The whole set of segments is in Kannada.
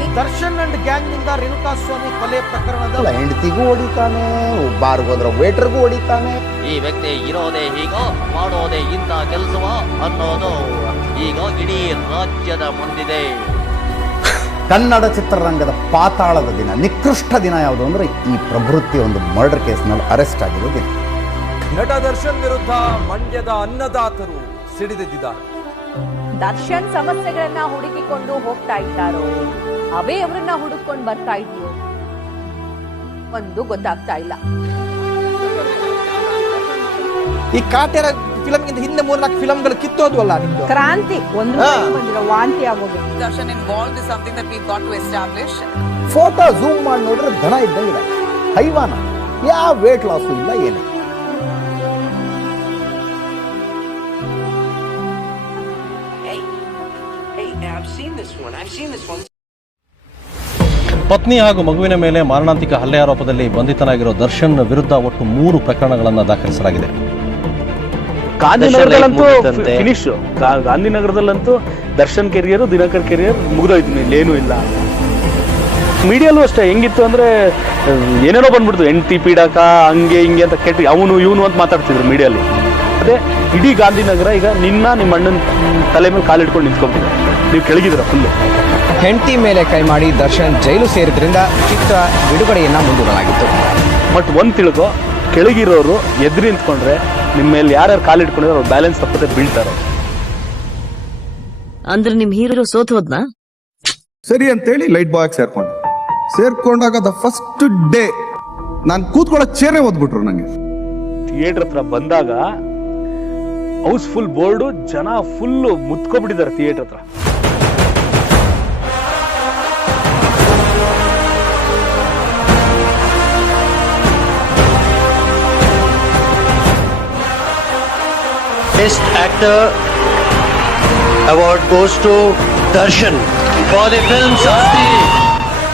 ಮಾಡಿ ದರ್ಶನ್ ಅಂಡ್ ಗ್ಯಾಂಗ್ ನಿಂದ ರೇಣುಕಾ ಸ್ವಾಮಿ ಕೊಲೆ ಪ್ರಕರಣದ ಹೆಂಡತಿಗೂ ಹೊಡಿತಾನೆ, ಬಾರ್ಗೆ ಹೋದ್ರೆ ವೇಟರ್ಗೂ ಹೊಡಿತಾನೆ. ಈ ವ್ಯಕ್ತಿ ಇರೋದೇ ಹೀಗ, ಮಾಡೋದೇ ಇಂಥ ಕೆಲಸವ ಅನ್ನೋದು ಈಗ ಇಡೀ ರಾಜ್ಯದ ಮುಂದಿದೆ. ಕನ್ನಡ ಚಿತ್ರರಂಗದ ಪಾತಾಳದ ದಿನ, ನಿಕೃಷ್ಟ ದಿನ ಯಾವುದು ಅಂದ್ರೆ ಈ ಪ್ರಭೃತಿ ಒಂದು ಮರ್ಡರ್ ಕೇಸ್ನಲ್ಲಿ ಅರೆಸ್ಟ್ ಆಗಿರೋ ದಿನ. ನಟ ದರ್ಶನ್ ವಿರುದ್ಧ ಮಂಡ್ಯದ ಅನ್ನದಾತರು ಸಿಡಿದೆದ್ದಿದ್ದಾರೆ. ದರ್ಶನ್ ಸಮಸ್ಯೆಗಳನ್ನ ಹುಡುಕಿಕೊಂಡು ಹೋಗ್ತಾ ಇದ್ದಾರೋ, ಅವೇ ಅವರನ್ನ ಹುಡುಕೊಂಡು ಬರ್ತಾ ಇದೆಯೋ ಒಂದು ಗೊತ್ತಾಗ್ತಾ ಇಲ್ಲ. ಈ ಕಾಟೇರ ಫಿಲಂಗಿಂತ ಹಿಂದೆ 3-4 ಫಿಲಂಗಳು ಕಿತ್ತೋದ್ವಲ್ಲ ನಿಮ್ದು. ಕ್ರಾಂತಿ ಒಂದು ಬಂದಿರೋ ವಾಂತಿ ಆಗೋದು. Darshan involved is something that we've got to establish. Photo zoom ಮಾಡಿ ನೋಡಿದ್ರೆ ದನ ಇದ್ದಂಗಿದೆ, ಹೈವಾನ, ಯಾವ ವೇಟ್ ಲಾಸು ಇಲ್ಲ ಏನಿಲ್ಲ. ಪತ್ನಿ ಹಾಗೂ ಮಗುವಿನ ಮೇಲೆ ಮಾರಣಾಂತಿಕ ಹಲ್ಲೆ ಆರೋಪದಲ್ಲಿ ಬಂಧಿತನಾಗಿರೋ ದರ್ಶನ್ ವಿರುದ್ಧ ಒಟ್ಟು 3 ಪ್ರಕರಣಗಳನ್ನು ದಾಖಲಿಸಲಾಗಿದೆ. ಗಾಂಧಿನಗರದಲ್ಲಂತೂ ಫಿನಿಶ್. ಗಾಂಧಿನಗರದಲ್ಲಂತೂ ದರ್ಶನ್ ಕೆರಿಯರ್, ದಿನಕರ್ ಕೆರಿಯರ್ ಮುಗಿದೋಯ್ತು, ಇಲ್ಲೇನೂ ಇಲ್ಲ. ಮೀಡಿಯಲ್ಲೂ ಅಷ್ಟೇ ಹೆಂಗಿತ್ತು ಅಂದ್ರೆ ಏನೇನೋ ಬಂದ್ಬಿಡ್ತು, ಹೆಂಡತಿ ಪೀಡಕ ಹಂಗೆ ಹಿಂಗೆ ಅಂತ ಕೆಟ್ಟ ಅವನು ಇವನು ಅಂತ ಮಾತಾಡ್ತಿದ್ರು ಮೀಡಿಯಲ್ಲಿ. ಅದೇ ಇಡೀ ಗಾಂಧಿನಗರ ಈಗ ನಿಮ್ಮ ಅಣ್ಣನ ತಲೆ ಮೇಲೆ ಕಾಲಿಟ್ಕೊಂಡು ನಿಂತ್ಕೊಂಡ್ಬಿಟ್ಟಿದೆ. ನೀವು ಕೆಳಗಿದ್ರ ಫುಲ್ಲು. ಹೆಂಡತಿ ಮೇಲೆ ಕೈ ಮಾಡಿ ದರ್ಶನ್ ಜೈಲು ಸೇರಿದ್ರಿಂದ ಚಿತ್ರ ಬಿಡುಗಡೆಯನ್ನ ಮುಂದೂಡಲಾಗಿತ್ತು. ಬಟ್ ಒಂದು ತಿಳ್ಕೊ, ಕೆಳಗಿರೋರು ಎದುರು ನಿಂತ್ಕೊಂಡ್ರೆ ನಿಮ್ಮ ಮೇಲೆ ಯಾರ್ಯಾರು ಕಾಲಿಟ್ಕೊಂಡಿದ್ರೆ ಅವ್ರು ಬ್ಯಾಲೆನ್ಸ್ ತಪ್ಪದೆ ಬೀಳ್ತಾರೆ. ಅಂದ್ರೆ ನಿಮ್ ಹೀರೋ ಸೋತ್ ಹೋದ್ನಾ? ಸರಿ ಅಂತೇಳಿ ಲೈಟ್ ಬಾಯ್ ಸೇರ್ಕೊಂಡಾಗ ದ ಫಸ್ಟ್ ಡೇ ನಾನು ಕೂತ್ಕೊಳ್ಳೋ ಚೇರೇ ಓದ್ಬಿಟ್ರು ನಂಗೆ. ಥಿಯೇಟರ್ ಹತ್ರ ಬಂದಾಗ ಹೌಸ್ಫುಲ್ ಬೋರ್ಡು, ಜನ ಫುಲ್ಲು ಮುತ್ಕೊಬಿಟ್ಟಿದ್ದಾರೆ ಥಿಯೇಟರ್ ಹತ್ರ. Best Actor award goes to Darshan for the film Sasti.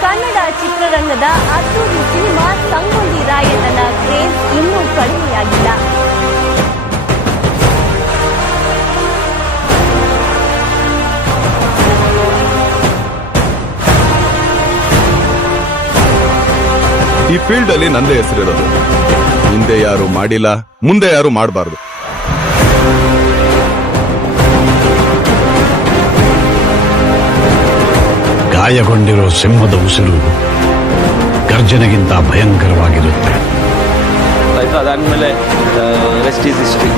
Kannada ಚಿತ್ರರಂಗದ ಅದ್ದೂರಿ ಸಿನಿಮಾ ಸಂಗೊಳ್ಳಿ ರಾಯಣ್ಣನ ಕ್ರೇಜ್ ಇನ್ನೂ ಕಡಿಮೆಯಾಗಿಲ್ಲ. ಈ ಫೀಲ್ಡ್ ಅಲ್ಲಿ ನಂದೇ ಹೆಸರಿರೋದು. ಹಿಂದೆ ಯಾರು ಮಾಡಿಲ್ಲ, ಮುಂದೆ ಯಾರು ಮಾಡಬಾರ್ದು. ಗಾಯಗೊಂಡಿರೋ ಸಿಂಹದ ಉಸಿರು ಗರ್ಜನೆಗಿಂತ ಭಯಂಕರವಾಗಿರುತ್ತೆ. ಅದಾದ್ಮೇಲೆ rest is history.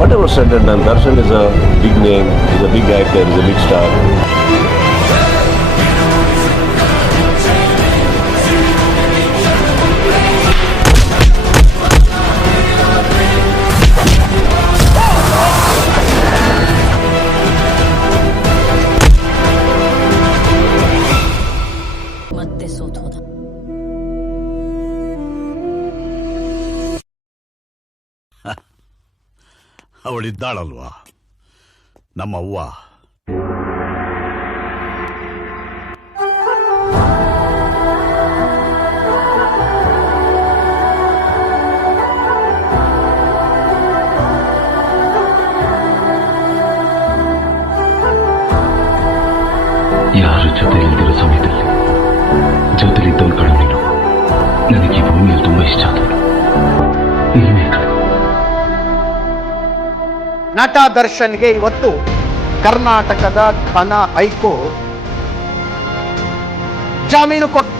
Whatever said and done, Darshan is a big name, is a big actor, is a big star. ಮತ್ತೆ ಸೋತ್ ಹೋದ. ಅವಳಿದ್ದಾಳಲ್ವಾ ನಮ್ಮವ್ವ. ಯಾರು ಜೊತೆ ಇಲ್ದಿರೋ ಸಮಯದಲ್ಲಿ ಜೊತೆಲಿದ್ದವಳು ಕಣ ನೀನು. ನನಗೆ ಈ ಭೂಮಿಯಲ್ಲಿ ತುಂಬಾ ಇಷ್ಟ ಆದವಳು ನೀನೇ ಕಣ. ನಟ ದರ್ಶನ್ಗೆ ಇವತ್ತು ಕರ್ನಾಟಕದ ಘನ ಹೈಕೋರ್ಟ್ ಜಾಮೀನು ಕೊಟ್ಟು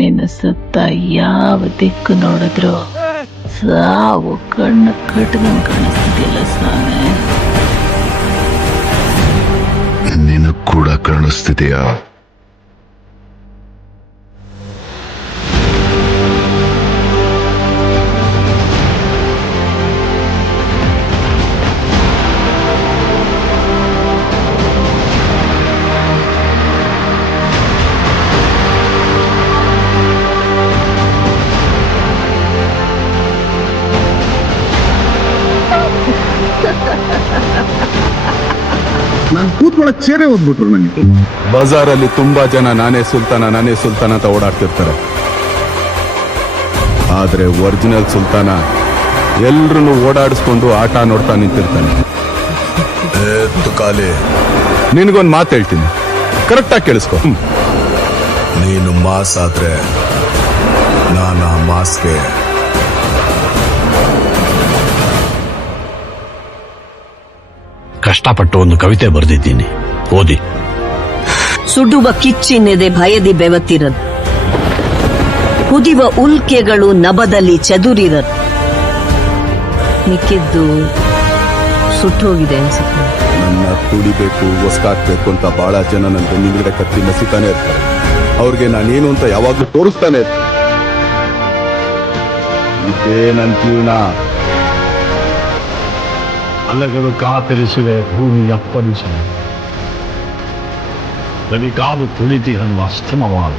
ನಿನ್ನ ಸತ್ತ ಯಾವ ದಿಕ್ಕು ನೋಡಿದ್ರು ಸಾವು ಕಣ್ಣು ಕಟ್ಟದಂಗೆ ಕಾಣಿಸ್ತಿದೆಯಲ್ಲ ಸ್ವಾಮಿ. ನಿನಗ್ ಕೂಡ ಕಾಣಿಸ್ತಿದೆಯಾ? ನಾನು ಕೂತ್ಕೊಳ್ಳೋ ಕೂತ್ಕೊಳ್ಳೋ ಚೇರೆ ಓದ್ಬಿಟ್ರು ನನಗೆ. ಬಜಾರಲ್ಲಿ ತುಂಬಾ ಜನ ನಾನೇ ಸುಲ್ತಾನ ಅಂತ ಓಡಾಡ್ತಿರ್ತಾರೆ. ಆದ್ರೆ ಒರಿಜಿನಲ್ ಸುಲ್ತಾನ ಎಲ್ರನ್ನು ಓಡಾಡಿಸ್ಕೊಂಡು ಆಟ ನೋಡ್ತಾ ನಿಂತಿರ್ತಾನೆ. ತುಕಾಲೆ, ನಿನಗೊಂದು ಮಾತು ಹೇಳ್ತೀನಿ, ಕರೆಕ್ಟಾಗಿ ಕೇಳಿಸ್ಕೊ. ನೀನು ಮಾಸ್ ಆದ್ರೆ ನಾನು ಆ ಮಾಸ್ಗೆ ಕಷ್ಟಪಟ್ಟು ಒಂದು ಕವಿತೆ ಬರೆದಿದ್ದೀನಿ, ಓದಿ. ಸುಡುವ ಕಿಚ್ಚಿನೆದೆ ಭಯದಿ ಬೆವತಿರದು, ಕುದಿವ ಉಲ್ಕೆಗಳು ನಭದಲ್ಲಿ ಚದುರಿರದು. ಮಿಕ್ಕಿದ್ದು ಸುಟ್ಟೋಗಿದೆ ಅನ್ಸುತ್ತೆ. ನನ್ನ ತುಳಿಬೇಕು, ಒಸ್ಕಾಕ್ಬೇಕು ಅಂತ ಬಹಳ ಜನ ನನ್ನ ಬೆನ್ನಿಗಡೆ ಕತ್ತಿ ನಸಿತಾನೆ ಇರ್ತಾರೆ. ಅವ್ರಿಗೆ ನಾನೇನು ಅಂತ ಯಾವಾಗ್ಲೂ ತೋರಿಸ್ತಾನೆ ಇರ್ತೀನಿ. ಇದೇ ನನ್ನ ಜೀವನ. ಅಲೆಗಳು ಕಾತರಿಸುವೆ, ಭೂಮಿ ಅಪ್ಪಳಿಸುವೆ, ರವಿಕಾಲು ತುಳಿತಿರನ್ನು ಅಸ್ತಮವಾದ.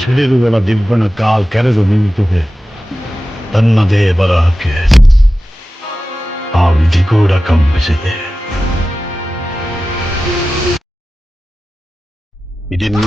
ಸಿಡಿಲುಗಳ ದಿಬ್ಬಣ ಕಾಲ್ ಕೆರೆದು ನಿಂತಿದೆ ತನ್ನದೇ ಬರಹಕ್ಕೆ. ಆ ವಿಧಿ ಕೂಡ ಕಂಪಿಸಿದೆ. ಇದನ್ನು